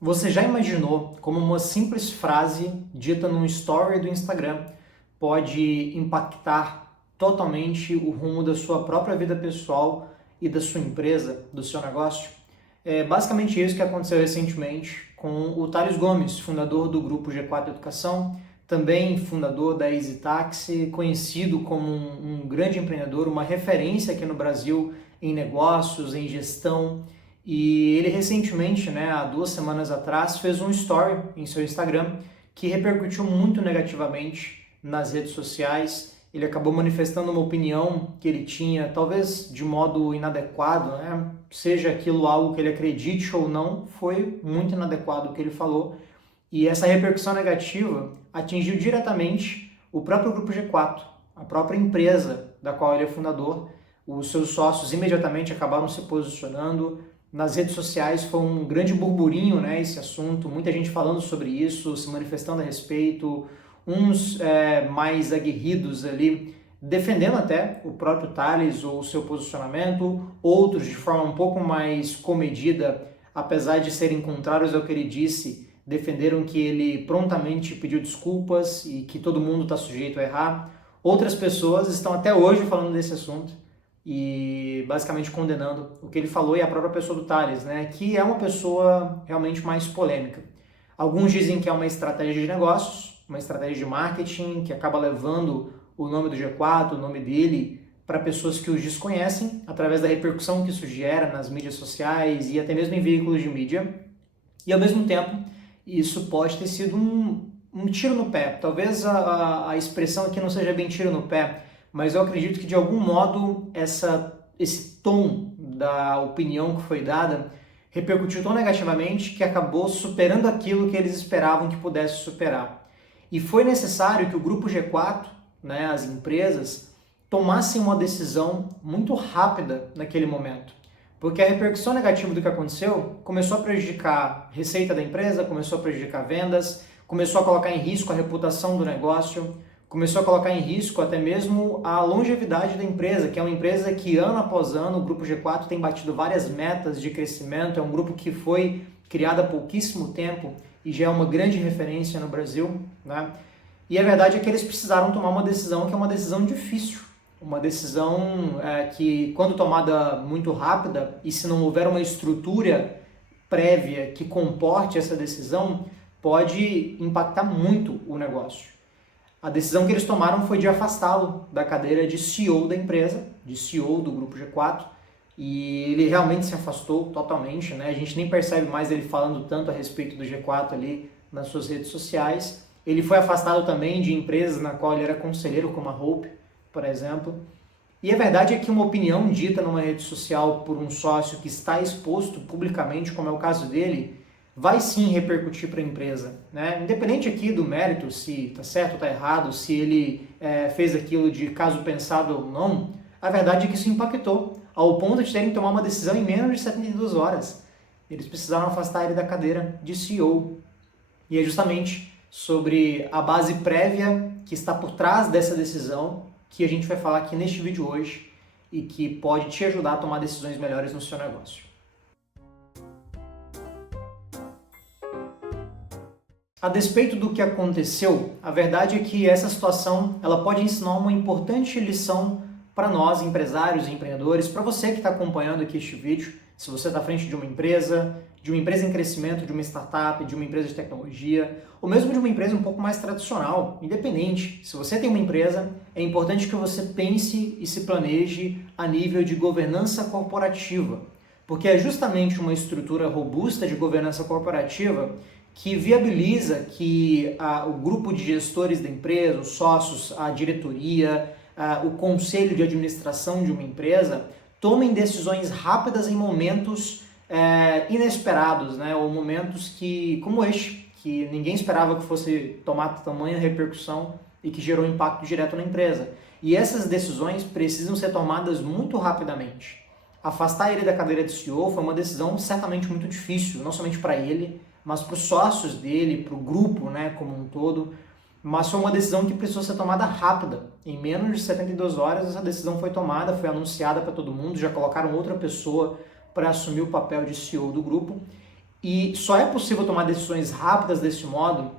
Você já imaginou como uma simples frase dita num story do Instagram pode impactar totalmente o rumo da sua própria vida pessoal e da sua empresa, do seu negócio? É basicamente isso que aconteceu recentemente com o Thales Gomes, fundador do grupo G4 Educação, também fundador da Easy Taxi, conhecido como um grande empreendedor, uma referência aqui no Brasil em negócios, em gestão. E ele recentemente, há 2 semanas atrás, fez um story em seu Instagram que repercutiu muito negativamente nas redes sociais. Ele acabou manifestando uma opinião que ele tinha, talvez de modo inadequado, seja aquilo algo que ele acredite ou não, foi muito inadequado o que ele falou. E essa repercussão negativa atingiu diretamente o próprio Grupo G4, a própria empresa da qual ele é fundador. Os seus sócios imediatamente acabaram se posicionando. Nas redes sociais foi um grande burburinho, esse assunto, muita gente falando sobre isso, se manifestando a respeito, uns mais aguerridos ali, defendendo até o próprio Thales ou o seu posicionamento, outros de forma um pouco mais comedida, apesar de serem contrários ao que ele disse, defenderam que ele prontamente pediu desculpas e que todo mundo está sujeito a errar. Outras pessoas estão até hoje falando desse assunto e basicamente condenando o que ele falou e a própria pessoa do Thales, que é uma pessoa realmente mais polêmica. Alguns dizem que é uma estratégia de negócios, uma estratégia de marketing que acaba levando o nome do G4, o nome dele, para pessoas que os desconhecem, através da repercussão que isso gera nas mídias sociais e até mesmo em veículos de mídia. E ao mesmo tempo, isso pode ter sido um tiro no pé. Talvez a expressão aqui não seja bem tiro no pé, mas eu acredito que de algum modo esse tom da opinião que foi dada repercutiu tão negativamente que acabou superando aquilo que eles esperavam que pudesse superar. E foi necessário que o grupo G4, as empresas, tomassem uma decisão muito rápida naquele momento. Porque a repercussão negativa do que aconteceu começou a prejudicar a receita da empresa, começou a prejudicar vendas, começou a colocar em risco a reputação do negócio, começou a colocar em risco até mesmo a longevidade da empresa, que é uma empresa que ano após ano o Grupo G4 tem batido várias metas de crescimento, é um grupo que foi criado há pouquíssimo tempo e já é uma grande referência no Brasil, E a verdade é que eles precisaram tomar uma decisão que é uma decisão difícil, uma decisão que, quando tomada muito rápida e se não houver uma estrutura prévia que comporte essa decisão, pode impactar muito o negócio. A decisão que eles tomaram foi de afastá-lo da cadeira de CEO da empresa, de CEO do Grupo G4, e ele realmente se afastou totalmente, A gente nem percebe mais ele falando tanto a respeito do G4 ali nas suas redes sociais. Ele foi afastado também de empresas na qual ele era conselheiro, como a Hope, por exemplo. E a verdade é que uma opinião dita numa rede social por um sócio que está exposto publicamente, como é o caso dele, vai sim repercutir para a empresa, Independente aqui do mérito, se está certo ou está errado, se ele fez aquilo de caso pensado ou não, a verdade é que isso impactou, ao ponto de terem que tomar uma decisão em menos de 72 horas. Eles precisaram afastar ele da cadeira de CEO. E é justamente sobre a base prévia que está por trás dessa decisão que a gente vai falar aqui neste vídeo hoje e que pode te ajudar a tomar decisões melhores no seu negócio. A despeito do que aconteceu, a verdade é que essa situação ela pode ensinar uma importante lição para nós, empresários e empreendedores, para você que está acompanhando aqui este vídeo, se você está à frente de uma empresa em crescimento, de uma startup, de uma empresa de tecnologia, ou mesmo de uma empresa um pouco mais tradicional, independente. Se você tem uma empresa, é importante que você pense e se planeje a nível de governança corporativa, porque é justamente uma estrutura robusta de governança corporativa que viabiliza que o grupo de gestores da empresa, os sócios, a diretoria, o conselho de administração de uma empresa tomem decisões rápidas em momentos inesperados, ou momentos como este, que ninguém esperava que fosse tomar tamanha repercussão e que gerou impacto direto na empresa. E essas decisões precisam ser tomadas muito rapidamente. Afastar ele da cadeira de CEO foi uma decisão certamente muito difícil, não somente para ele, mas para os sócios dele, para o grupo como um todo, mas foi uma decisão que precisou ser tomada rápida. Em menos de 72 horas essa decisão foi tomada, foi anunciada para todo mundo, já colocaram outra pessoa para assumir o papel de CEO do grupo. E só é possível tomar decisões rápidas desse modo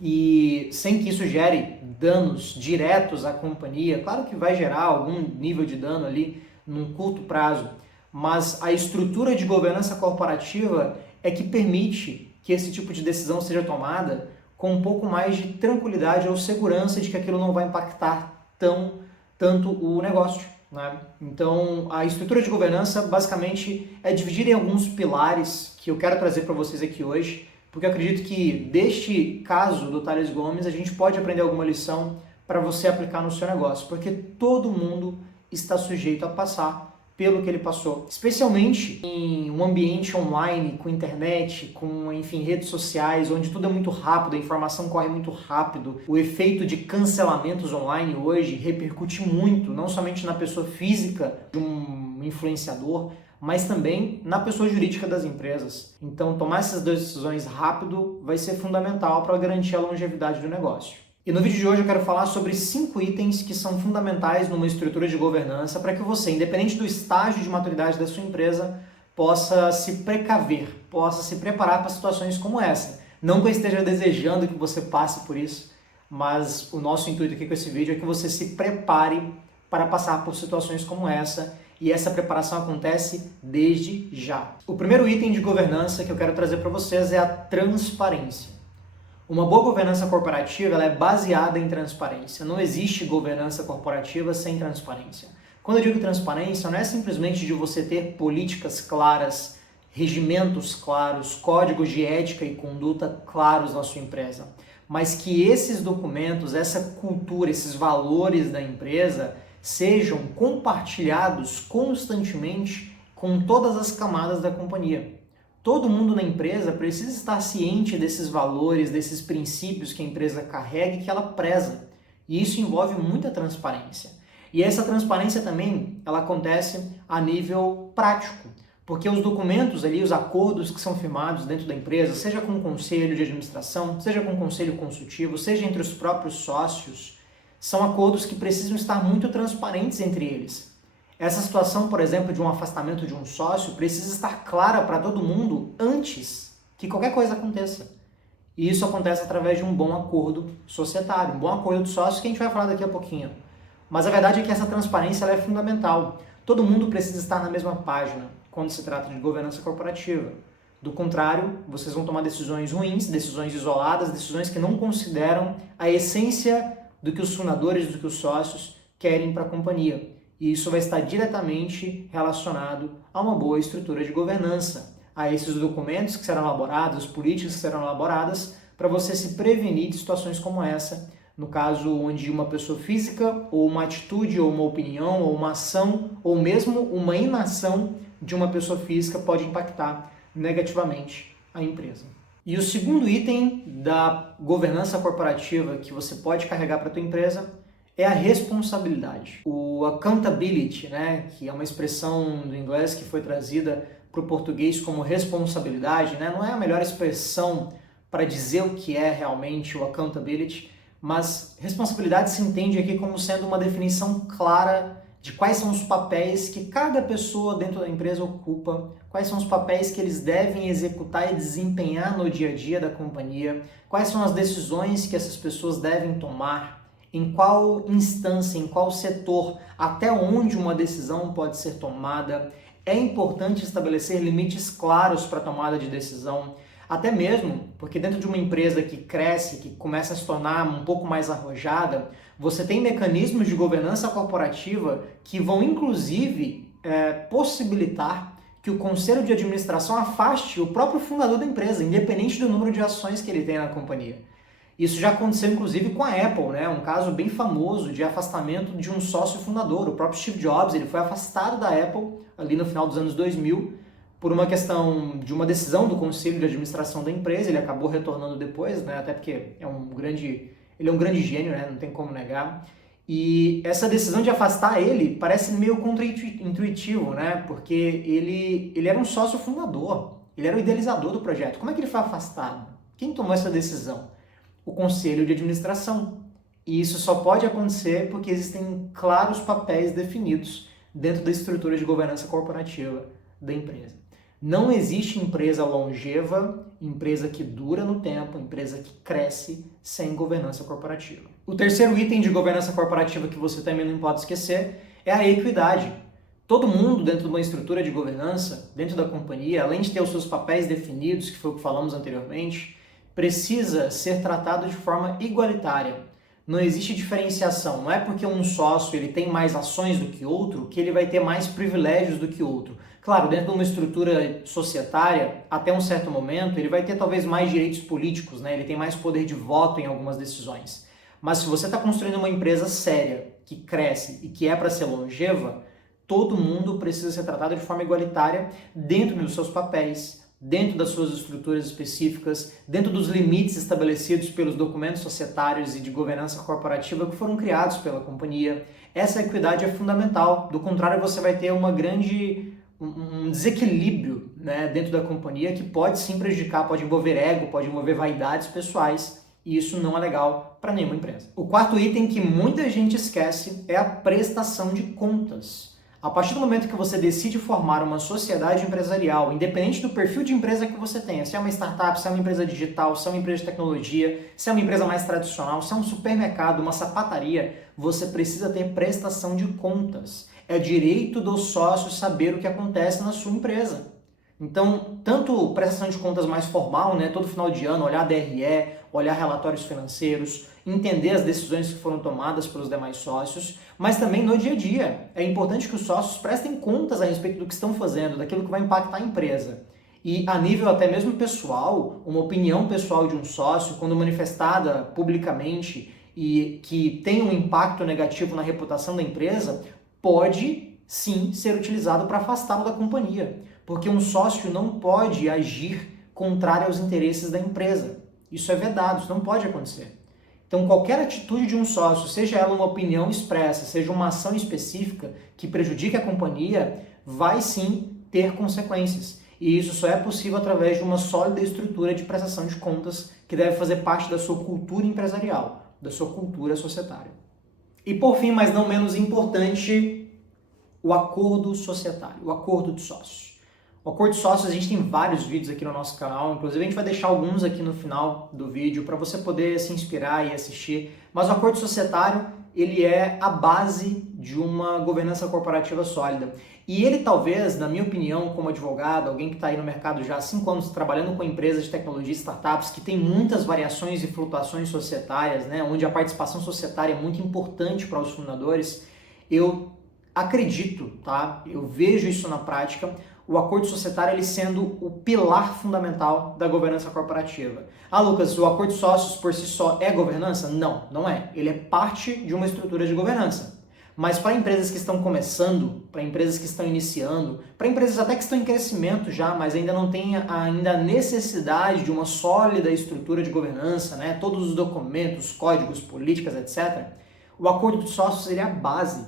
e sem que isso gere danos diretos à companhia. Claro que vai gerar algum nível de dano ali num curto prazo, mas a estrutura de governança corporativa é que permite que esse tipo de decisão seja tomada com um pouco mais de tranquilidade ou segurança de que aquilo não vai impactar tanto o negócio, né? Então, a estrutura de governança basicamente é dividida em alguns pilares que eu quero trazer para vocês aqui hoje, porque eu acredito que deste caso do Tales Gomes a gente pode aprender alguma lição para você aplicar no seu negócio, porque todo mundo está sujeito a passar pelo que ele passou, especialmente em um ambiente online, com internet, com, enfim, redes sociais, onde tudo é muito rápido, a informação corre muito rápido. O efeito de cancelamentos online hoje repercute muito, não somente na pessoa física de um influenciador, mas também na pessoa jurídica das empresas. Então, tomar essas decisões rápido vai ser fundamental para garantir a longevidade do negócio. E no vídeo de hoje eu quero falar sobre 5 itens que são fundamentais numa estrutura de governança para que você, independente do estágio de maturidade da sua empresa, possa se precaver, possa se preparar para situações como essa. Não que eu esteja desejando que você passe por isso, mas o nosso intuito aqui com esse vídeo é que você se prepare para passar por situações como essa, e essa preparação acontece desde já. O primeiro item de governança que eu quero trazer para vocês é a transparência. Uma boa governança corporativa ela é baseada em transparência. Não existe governança corporativa sem transparência. Quando eu digo transparência, não é simplesmente de você ter políticas claras, regimentos claros, códigos de ética e conduta claros na sua empresa, mas que esses documentos, essa cultura, esses valores da empresa sejam compartilhados constantemente com todas as camadas da companhia. Todo mundo na empresa precisa estar ciente desses valores, desses princípios que a empresa carrega e que ela preza. E isso envolve muita transparência. E essa transparência também, ela acontece a nível prático, porque os documentos ali, os acordos que são firmados dentro da empresa, seja com o conselho de administração, seja com o conselho consultivo, seja entre os próprios sócios, são acordos que precisam estar muito transparentes entre eles. Essa situação, por exemplo, de um afastamento de um sócio precisa estar clara para todo mundo antes que qualquer coisa aconteça. E isso acontece através de um bom acordo societário, um bom acordo de sócios que a gente vai falar daqui a pouquinho. Mas a verdade é que essa transparência ela é fundamental. Todo mundo precisa estar na mesma página quando se trata de governança corporativa. Do contrário, vocês vão tomar decisões ruins, decisões isoladas, decisões que não consideram a essência do que os fundadores, do que os sócios querem para a companhia. E isso vai estar diretamente relacionado a uma boa estrutura de governança, a esses documentos que serão elaborados, as políticas que serão elaboradas, para você se prevenir de situações como essa, no caso onde uma pessoa física, ou uma atitude, ou uma opinião, ou uma ação, ou mesmo uma inação de uma pessoa física pode impactar negativamente a empresa. E o segundo item da governança corporativa que você pode carregar para a tua empresa é a responsabilidade. O accountability, né, que é uma expressão do inglês que foi trazida para o português como responsabilidade, né, não é a melhor expressão para dizer o que é realmente o accountability, mas responsabilidade se entende aqui como sendo uma definição clara de quais são os papéis que cada pessoa dentro da empresa ocupa, quais são os papéis que eles devem executar e desempenhar no dia a dia da companhia, quais são as decisões que essas pessoas devem tomar, em qual instância, em qual setor, até onde uma decisão pode ser tomada. É importante estabelecer limites claros para a tomada de decisão, até mesmo porque dentro de uma empresa que cresce, que começa a se tornar um pouco mais arrojada, você tem mecanismos de governança corporativa que vão inclusive possibilitar que o conselho de administração afaste o próprio fundador da empresa, independente do número de ações que ele tem na companhia. Isso já aconteceu, inclusive, com a Apple, né? Um caso bem famoso de afastamento de um sócio fundador. O próprio Steve Jobs ele foi afastado da Apple ali no final dos anos 2000 por uma questão de uma decisão do conselho de administração da empresa. Ele acabou retornando depois, né? Até porque ele é um grande gênio, né? Não tem como negar. E essa decisão de afastar ele parece meio contra-intuitivo, né? Porque ele era um sócio fundador, ele era o idealizador do projeto. Como é que ele foi afastado? Quem tomou essa decisão? O conselho de administração. E isso só pode acontecer porque existem claros papéis definidos dentro da estrutura de governança corporativa da empresa. Não existe empresa longeva, empresa que dura no tempo, empresa que cresce sem governança corporativa. O terceiro item de governança corporativa que você também não pode esquecer é a equidade. Todo mundo dentro de uma estrutura de governança, dentro da companhia, além de ter os seus papéis definidos, que foi o que falamos anteriormente, precisa ser tratado de forma igualitária. Não existe diferenciação. Não é porque um sócio ele tem mais ações do que outro que ele vai ter mais privilégios do que outro. Claro, dentro de uma estrutura societária, até um certo momento, ele vai ter talvez mais direitos políticos, né? Ele tem mais poder de voto em algumas decisões. Mas se você está construindo uma empresa séria, que cresce e que é para ser longeva, todo mundo precisa ser tratado de forma igualitária dentro dos seus papéis, dentro das suas estruturas específicas, dentro dos limites estabelecidos pelos documentos societários e de governança corporativa que foram criados pela companhia. Essa equidade é fundamental, do contrário você vai ter um desequilíbrio, né, dentro da companhia que pode sim prejudicar, pode envolver ego, pode envolver vaidades pessoais, e isso não é legal para nenhuma empresa. O quarto item que muita gente esquece é a prestação de contas. A partir do momento que você decide formar uma sociedade empresarial, independente do perfil de empresa que você tenha, se é uma startup, se é uma empresa digital, se é uma empresa de tecnologia, se é uma empresa mais tradicional, se é um supermercado, uma sapataria, você precisa ter prestação de contas. É direito do sócio saber o que acontece na sua empresa. Então, tanto prestação de contas mais formal, né, todo final de ano, olhar DRE, olhar relatórios financeiros, entender as decisões que foram tomadas pelos demais sócios, mas também no dia a dia. É importante que os sócios prestem contas a respeito do que estão fazendo, daquilo que vai impactar a empresa. E a nível até mesmo pessoal, uma opinião pessoal de um sócio, quando manifestada publicamente e que tem um impacto negativo na reputação da empresa, pode sim ser utilizado para afastá-lo da companhia. Porque um sócio não pode agir contrário aos interesses da empresa. Isso é vedado, isso não pode acontecer. Então, qualquer atitude de um sócio, seja ela uma opinião expressa, seja uma ação específica que prejudique a companhia, vai sim ter consequências. E isso só é possível através de uma sólida estrutura de prestação de contas que deve fazer parte da sua cultura empresarial, da sua cultura societária. E por fim, mas não menos importante, o acordo societário, o acordo de sócios. O acordo de sócios, a gente tem vários vídeos aqui no nosso canal, inclusive a gente vai deixar alguns aqui no final do vídeo para você poder se inspirar e assistir. Mas o acordo societário, ele é a base de uma governança corporativa sólida. E ele talvez, na minha opinião, como advogado, alguém que está aí no mercado já há 5 anos trabalhando com empresas de tecnologia e startups, que tem muitas variações e flutuações societárias, né, onde a participação societária é muito importante para os fundadores, eu acredito, tá? Eu vejo isso na prática, o acordo societário ele sendo o pilar fundamental da governança corporativa. Ah, Lucas, o acordo de sócios por si só é governança? Não, não é. Ele é parte de uma estrutura de governança. Mas para empresas que estão começando, para empresas que estão iniciando, para empresas até que estão em crescimento já, mas ainda não têm ainda a necessidade de uma sólida estrutura de governança, né? Todos os documentos, códigos, políticas, etc., o acordo de sócios ele é a base.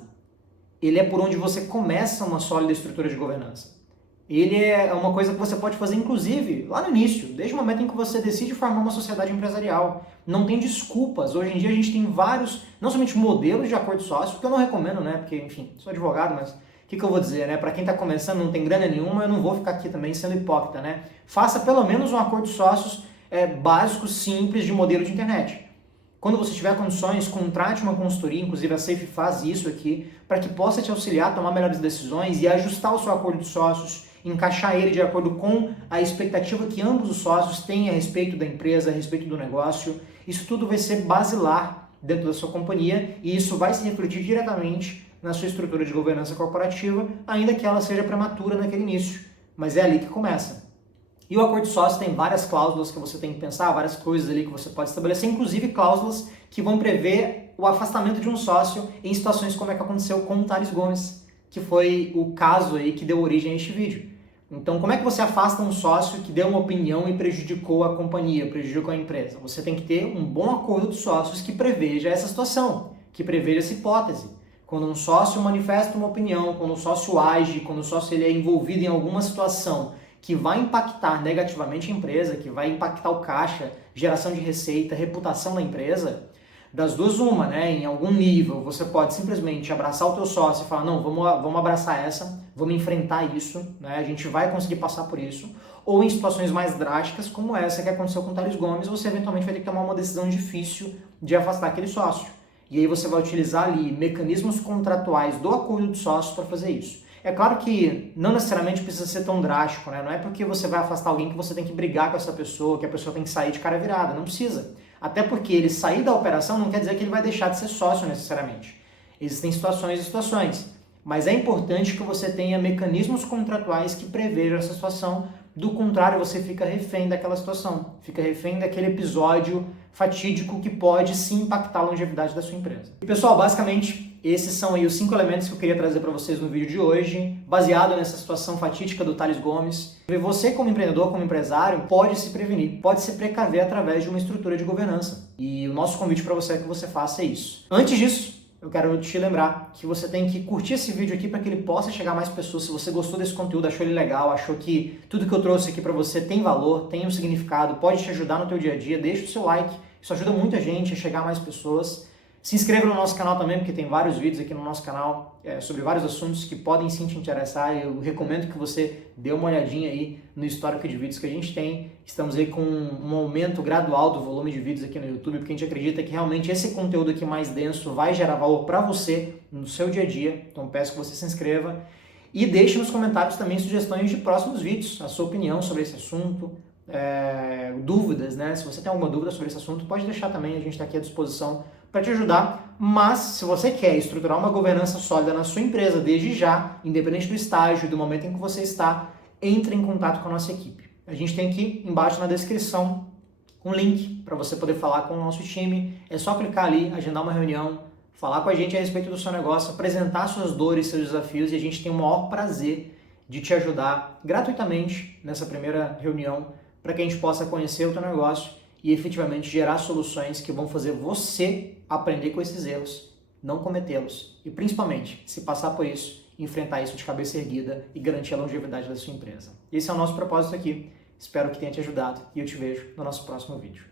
Ele é por onde você começa uma sólida estrutura de governança. Ele é uma coisa que você pode fazer, inclusive, lá no início, desde o momento em que você decide formar uma sociedade empresarial. Não tem desculpas. Hoje em dia a gente tem vários, não somente modelos de acordo de sócio, que eu não recomendo, né? Porque, enfim, sou advogado, mas o que eu vou dizer, né? Para quem está começando, não tem grana nenhuma, eu não vou ficar aqui também sendo hipócrita, né? Faça pelo menos um acordo de sócios básico, simples, de modelo de internet. Quando você tiver condições, contrate uma consultoria, inclusive a Safe faz isso aqui, para que possa te auxiliar a tomar melhores decisões e ajustar o seu acordo de sócios, encaixar ele de acordo com a expectativa que ambos os sócios têm a respeito da empresa, a respeito do negócio. Isso tudo vai ser basilar dentro da sua companhia e isso vai se refletir diretamente na sua estrutura de governança corporativa, ainda que ela seja prematura naquele início, mas é ali que começa. E o acordo de sócios tem várias cláusulas que você tem que pensar, várias coisas ali que você pode estabelecer, inclusive cláusulas que vão prever o afastamento de um sócio em situações como é que aconteceu com o Thales Gomes, que foi o caso aí que deu origem a este vídeo. Então, como é que você afasta um sócio que deu uma opinião e prejudicou a companhia, prejudicou a empresa? Você tem que ter um bom acordo de sócios que preveja essa situação, que preveja essa hipótese. Quando um sócio manifesta uma opinião, quando um sócio age, quando o sócio ele é envolvido em alguma situação que vai impactar negativamente a empresa, que vai impactar o caixa, geração de receita, reputação da empresa, Das duas, uma, né? Em algum nível, você pode simplesmente abraçar o teu sócio e falar, não, vamos abraçar essa, vamos enfrentar isso, né? A gente vai conseguir passar por isso. Ou em situações mais drásticas, como essa que aconteceu com o Thales Gomes, você eventualmente vai ter que tomar uma decisão difícil de afastar aquele sócio. E aí você vai utilizar ali mecanismos contratuais do acordo de sócios para fazer isso. É claro que não necessariamente precisa ser tão drástico, né? Não é porque você vai afastar alguém que você tem que brigar com essa pessoa, que a pessoa tem que sair de cara virada, não precisa. Até porque ele sair da operação não quer dizer que ele vai deixar de ser sócio necessariamente. Existem situações e situações, mas é importante que você tenha mecanismos contratuais que prevejam essa situação. Do contrário, você fica refém daquela situação, fica refém daquele episódio fatídico que pode sim impactar a longevidade da sua empresa. E pessoal, basicamente, esses são aí os 5 elementos que eu queria trazer para vocês no vídeo de hoje, baseado nessa situação fatídica do Thales Gomes. Você, como empreendedor, como empresário, pode se prevenir, pode se precaver através de uma estrutura de governança. E o nosso convite para você é que você faça isso. Antes disso, eu quero te lembrar que você tem que curtir esse vídeo aqui para que ele possa chegar a mais pessoas. Se você gostou desse conteúdo, achou ele legal, achou que tudo que eu trouxe aqui para você tem valor, tem um significado, pode te ajudar no teu dia a dia, deixa o seu like. Isso ajuda muita gente a chegar a mais pessoas. Se inscreva no nosso canal também, porque tem vários vídeos aqui no nosso canal sobre vários assuntos que podem sim te interessar. Eu recomendo que você dê uma olhadinha aí no histórico de vídeos que a gente tem. Estamos aí com um aumento gradual do volume de vídeos aqui no YouTube, porque a gente acredita que realmente esse conteúdo aqui mais denso vai gerar valor para você no seu dia a dia. Então peço que você se inscreva e deixe nos comentários também sugestões de próximos vídeos, a sua opinião sobre esse assunto. Dúvidas, né? Se você tem alguma dúvida sobre esse assunto, pode deixar também, a gente está aqui à disposição para te ajudar. Mas se você quer estruturar uma governança sólida na sua empresa desde já, independente do estágio e do momento em que você está, entre em contato com a nossa equipe. A gente tem aqui embaixo na descrição um link para você poder falar com o nosso time. É só clicar ali, agendar uma reunião, falar com a gente a respeito do seu negócio, apresentar suas dores, seus desafios, e a gente tem o maior prazer de te ajudar gratuitamente nessa primeira reunião, para que a gente possa conhecer o teu negócio e efetivamente gerar soluções que vão fazer você aprender com esses erros, não cometê-los e principalmente, se passar por isso, enfrentar isso de cabeça erguida e garantir a longevidade da sua empresa. Esse é o nosso propósito aqui. Espero que tenha te ajudado e eu te vejo no nosso próximo vídeo.